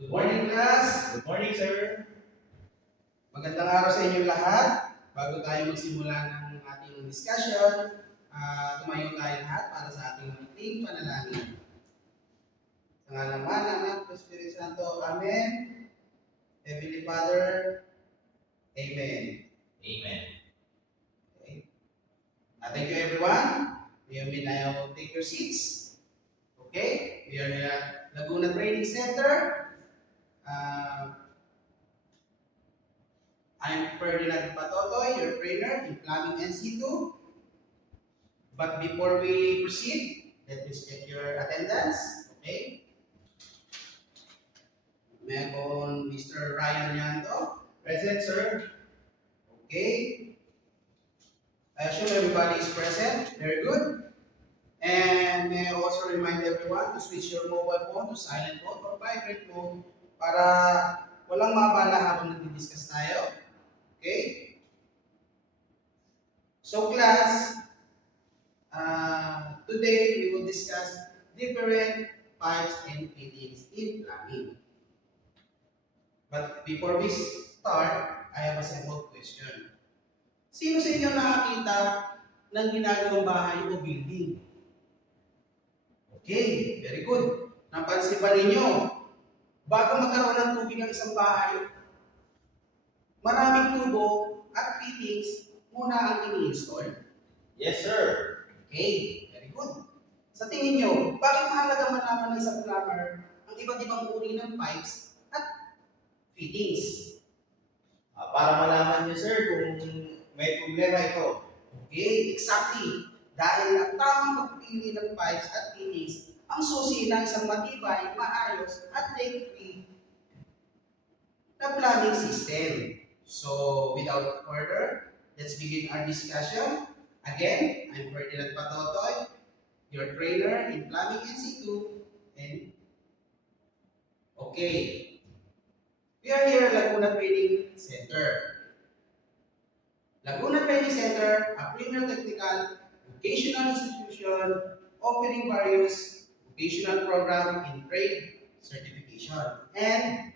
Good morning, class. Good morning, sir. Magandang araw sa inyong lahat. Bago tayo magsimula ng ating discussion, tumayo tayo lahat para sa ating munting panalangin. Sa ngalan ng Ama, ng Anak, ng Espiritu Santo. Amen. Heavenly Father, Amen. Amen. Okay. Thank you, everyone. You may now take your seats. Okay. We are at Laguna Training Center. I'm Ferdinand Patotoy, your trainer in Plumbing NC2. But before we proceed, let me check your attendance. Okay? Meron Mr. Ryan Yanto. Present, sir. Okay. I assume everybody is present. Very good. And may I also remind everyone to switch your mobile phone to silent mode or vibrate mode para walang mabala habang nag-discuss tayo. Okay? So class, today we will discuss different pipes and fittings in plumbing. But before we start, I have a simple question. Sino sa inyo nakakita ng ginagawang bahay o building? Okay, very good. Napansin ba ninyo, bago magkaroon ng tubig ng isang bahay, maraming tubo at fittings muna ang ini-install. Yes, sir. Okay, very good. Sa tingin nyo, bakit mahalaga malaman ng isang plumber ang iba't ibang uri ng pipes at fittings? Para malaman niyo, sir, kung may problema ito. Okay, exactly. Dahil ang tamang pagpili ng pipes at fittings ang susi ng isang matibay, maayos at leak-free na plumbing system. So, without further, let's begin our discussion. Again, I'm Ferdinand Patotoy, your trainer in Plumbing NC2. And okay, we are here at Laguna Training Center. Laguna Training Center, a premier technical vocational institution offering various vocational programs in trade certification and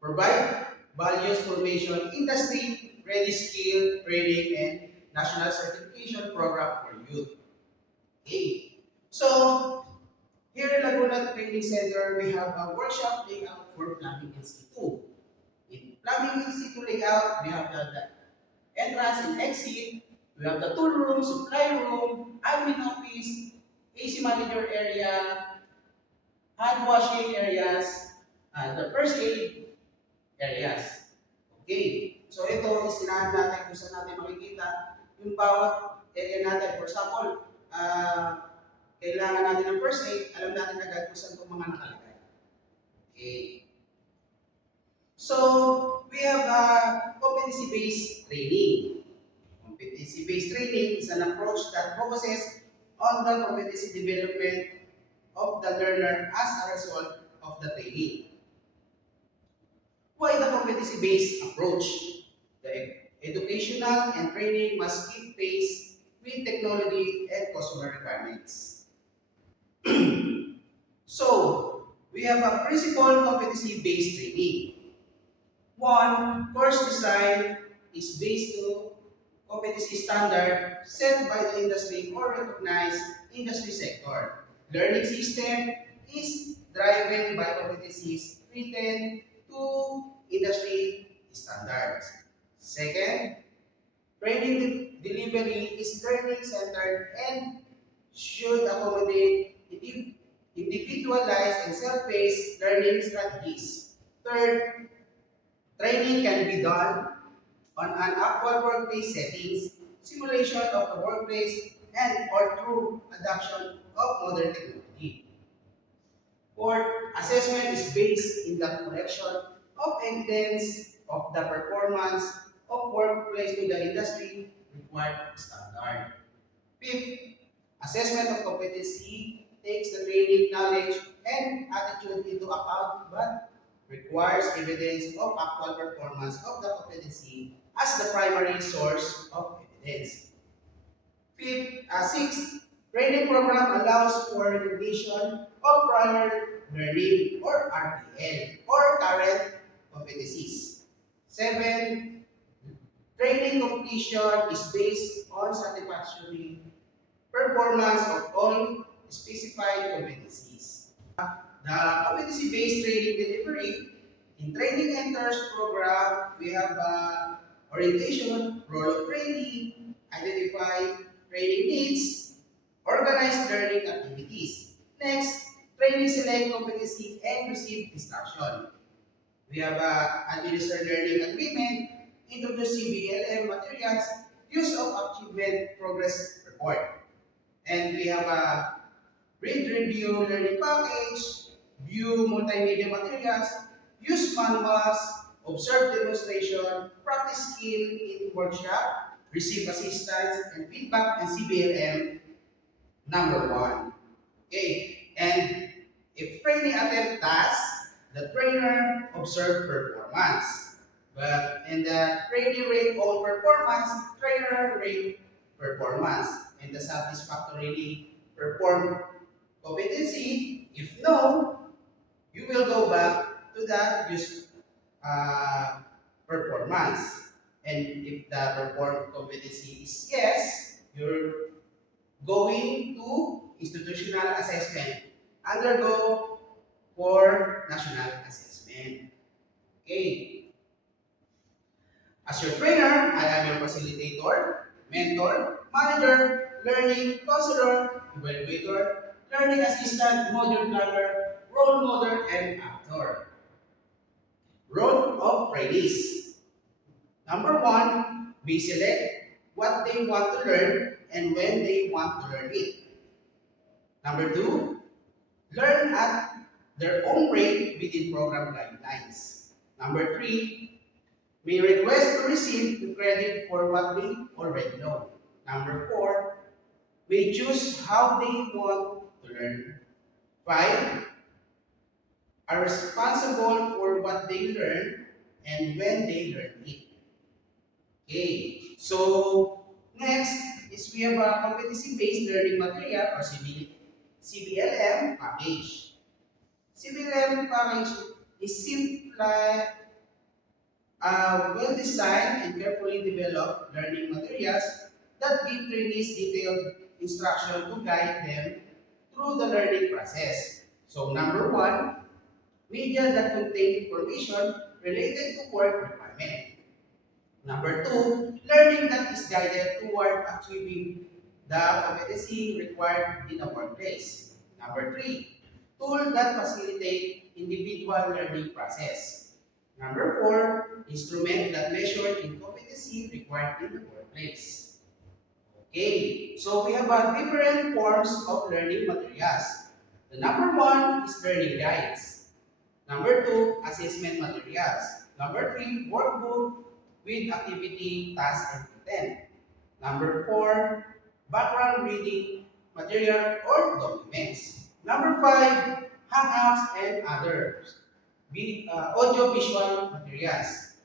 provide values formation, industry, ready skill training, and national certification program for youth. Okay. So, here in Laguna Training Center, we have a workshop layout for Plumbing Institute. In Plumbing Institute layout, we have the entrance and exit, we have the tool room, supply room, admin office, AC manager area, hand washing areas, and the first aid areas. Okay. So ito is sinahan natin kung saan natin makikita yung bawat area natin. For example, kailangan natin ng first aid, alam natin agad kung saan itong mga nakalagay. Okay. So, we have a competency-based training. Competency-based training is an approach that focuses on the competency development of the learner as a result of the training. Why the competency-based approach? The educational and training must keep pace with technology and customer requirements. So, we have a principal competency-based training. One, course design is based on competency standard set by the industry or recognized industry sector. Learning system is driven by competencies written to industry standards. Second, training delivery is learning centered and should accommodate individualized and self-paced learning strategies. Third, training can be done on an actual workplace settings, simulation of the workplace, and or through adoption of modern technology. Fourth, assessment is based in the collection of evidence of the performance of workplace to the industry required standard. Fifth, assessment of competency takes the training knowledge and attitude into account but requires evidence of actual performance of the competency as the primary source of evidence. Sixth, Training program allows for recognition of prior learning or RTL or current competencies. 7. Training completion is based on satisfactory performance of all specified competencies. The competency-based training delivery, in training enters program, we have orientation, role of training, identify training needs, organize learning activities. Next, training select competency and receive instruction. We have administer learning agreement, introduce CBLM materials, use of achievement progress report. And we have a read review learning package, view multimedia materials, use manuals, observe demonstration, practice skill in workshop, receive assistance and feedback, and CBLM number 1. Okay, and if training attempt task, the trainer observe performance. But in the training rate all performance, trainer rate performance. And the satisfactorily perform competency, if no, you will go back to the use performance. And if the perform competency is yes, you're going to institutional assessment. Undergo for national assessment. Okay. As your trainer, I am your facilitator, mentor, manager, learning counselor, evaluator, learning assistant, module planner, role model, and actor. Role of trainees. Number 1, we select what they want to learn and when they want to learn it. Number 2, learn at their own rate within program guidelines. Number 3, may request to receive the credit for what they already know. Number 4, may choose how they want to learn. 5, are responsible for what they learn and when they learn it. Okay, so next is we have a competency-based learning material or CBLM package. CBLM package is simple, well-designed and carefully developed learning materials that give trainees detailed instruction to guide them through the learning process. So number 1, media that contain information related to work requirement. Number 2, learning that is guided toward achieving the competency required in the workplace. Number 3, tool that facilitate individual learning process. Number 4, instrument that measure in competency required in the workplace. Okay, so we have different forms of learning materials. The number 1 is learning guides. Number 2, assessment materials. Number 3, workbook with activity, task, and content. Number 4, background reading material or documents. Number 5, hangouts and others. Audio visual materials.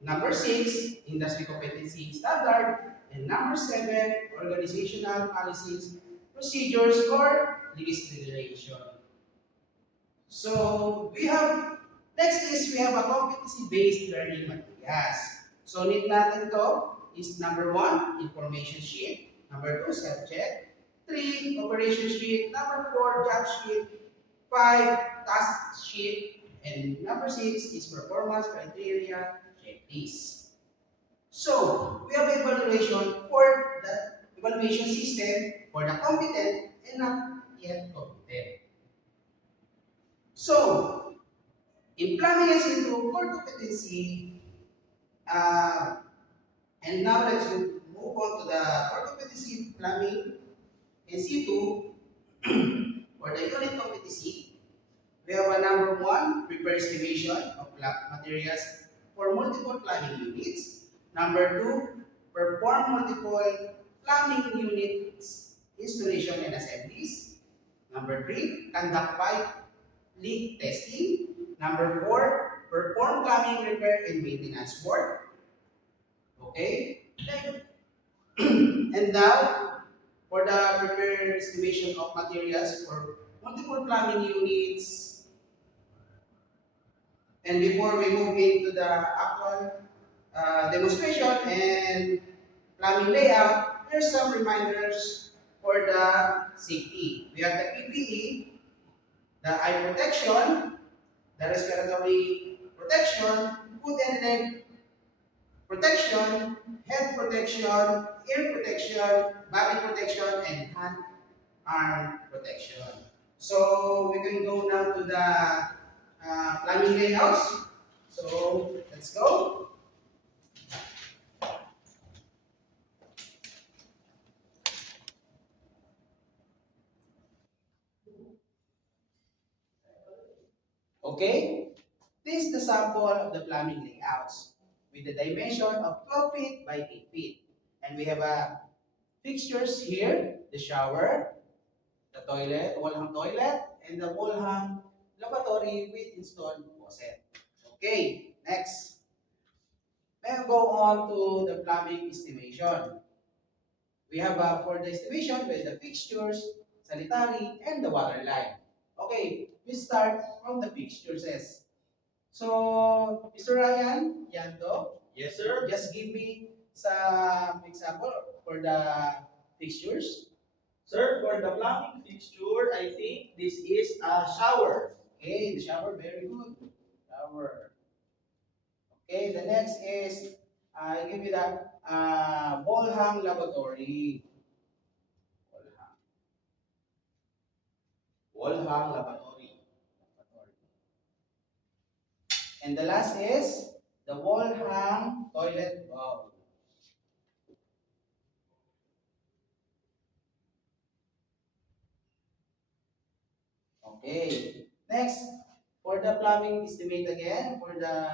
Number 6, industry competency standard. And number 7, organizational policies, procedures, or legislation. So next is we have a competency-based learning materials. So need natin to is number 1, information sheet. Number 2, subject. 3, operation sheet. Number 4, job sheet. 5, task sheet. And number 6 is performance criteria checklist. So we have evaluation for the evaluation system for the competent and not yet competent. So in planning as into core competency, and now let's move on to the core competency planning and C2 for the unit competency. We have a number 1, prepare estimation of materials for multiple planning units. Number 2, perform multiple planning units installation and assemblies. Number 3, conduct pipe leak testing. Number 4, perform plumbing repair and maintenance work. Okay? And now, for the prepared estimation of materials for multiple plumbing units. And before we move into the actual demonstration and plumbing layout, here's some reminders for the safety. We have the PPE, the eye protection, the respiratory protection, foot and leg protection, head protection, ear protection, body protection, and hand arm protection. So we can go now to the plumbing layouts. So let's go. Okay, this is the sample of the plumbing layouts with the dimension of 12 feet by 8 feet. And we have fixtures here, the shower, the toilet, wall hung toilet, and the wall hung lavatory with installed faucet. Okay, next. Let's go on to the plumbing estimation. We have for the estimation with the fixtures, sanitary, and the water line. Okay, we start from the fixtures. So, Mr. Ryan, Yanto, Yes, sir. just give me some example for the fixtures. Sir, for the plumbing fixture, I think this is a shower. Okay, the shower, very good. Shower. Okay, the next is, I give you the wall hung lavatory. Wall hung Wall hung lavatory. lavatory. And the last is the wall hung toilet bowl. Okay. Next, for the plumbing estimate again, for the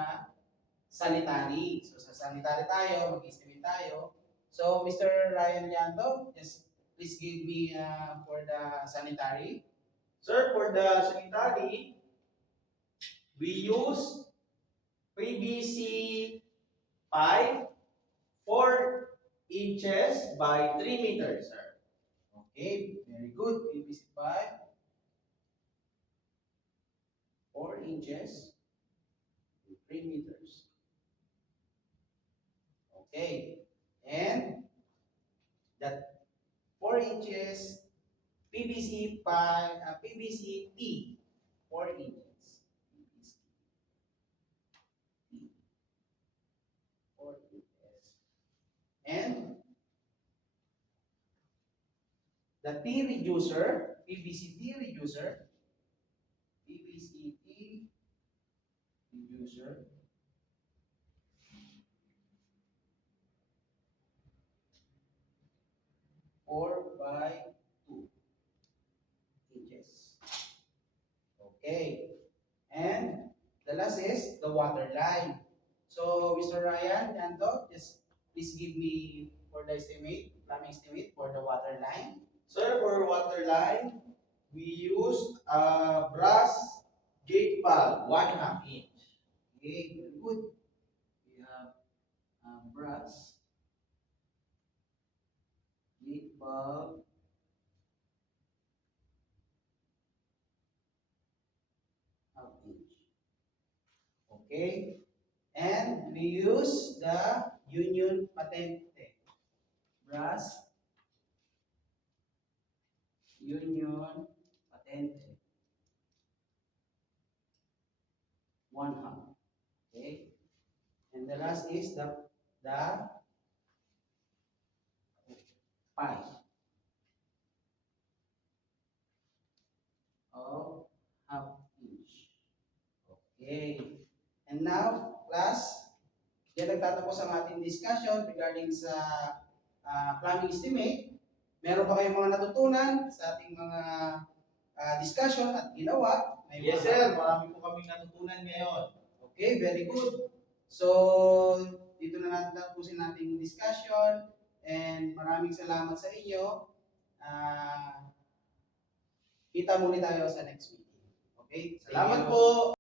sanitary. So sa sanitary tayo, mag-estimate tayo. So Mr. Ryan Llanto, just please give me for the sanitary. Sir, for the sanitary, we use PVC pipe 4 inches by 3 meters, sir. Okay, very good. PVC pipe, 4 inches, 3 meters. Okay, and that 4 inches PVC pipe, PVC T, 4 inches. PVC T, 4 inches. And the T reducer, PVC T reducer, PVC T reducer, 4 by 2 inches. Okay. And the last is the water line. So, Mr. Ryan, Yanto, just please give me for the estimate, plumbing estimate for the water line. Sir, for water line, we use a brass gate valve, 1/2 inch. Okay, very good. We have brass, gate valve, half inch. Okay, and we use the Union Patente. Brass, Union Patente. 1/2. Okay, and the last is the pipe of half inch. Okay. And now, class, yan nagtatapos ang ating discussion regarding sa plumbing estimate. Meron ba kayong mga natutunan sa ating mga discussion at ginawa? May Yes, mga- sir. Marami po kaming natutunan ngayon. Okay, very good. So, dito na natin tapusin nating discussion and maraming salamat sa inyo. Kita muli tayo sa next meeting. Okay? Thank Salamat you. po.